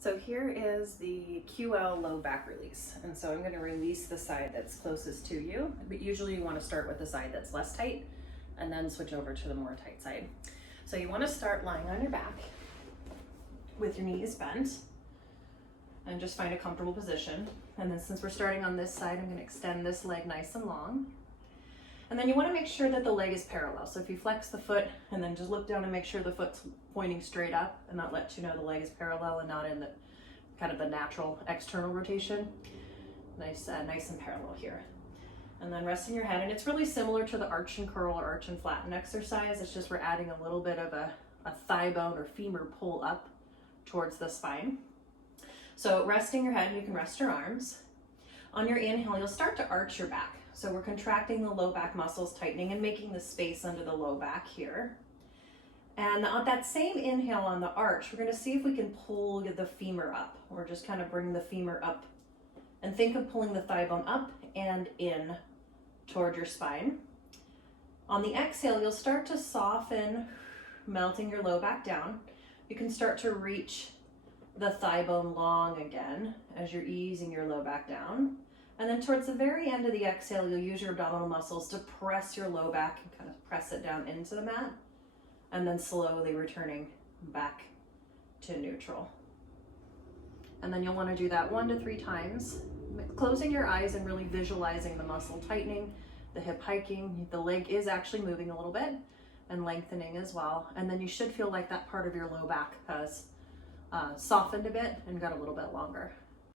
So here is the QL low back release. And so I'm going to release the side that's closest to you, but usually you want to start with the side that's less tight and then switch over to the more tight side. So you want to start lying on your back with your knees bent and just find a comfortable position. And then since we're starting on this side, I'm going to extend this leg nice and long. And then you want to make sure that the leg is parallel. So if you flex the foot and then just look down and make sure the foot's pointing straight up, and that lets you know the leg is parallel and not in the kind of the natural external rotation. Nice and parallel here. And then resting your head, and it's really similar to the arch and curl or arch and flatten exercise. It's just we're adding a little bit of a thigh bone or femur pull up towards the spine. So resting your head, you can rest your arms. On your inhale, you'll start to arch your back. So we're contracting the low back muscles, tightening and making the space under the low back here. And on that same inhale on the arch, we're going to see if we can pull the femur up, or just kind of bring the femur up. And think of pulling the thigh bone up and in toward your spine. On the exhale, you'll start to soften, melting your low back down. You can start to reach the thigh bone long again as you're easing your low back down. And then towards the very end of the exhale, you'll use your abdominal muscles to press your low back and kind of press it down into the mat, and then slowly returning back to neutral. And then you'll want to do that 1 to 3 times, closing your eyes and really visualizing the muscle tightening, the hip hiking, the leg is actually moving a little bit and lengthening as well. And then you should feel like that part of your low back has softened a bit and got a little bit longer.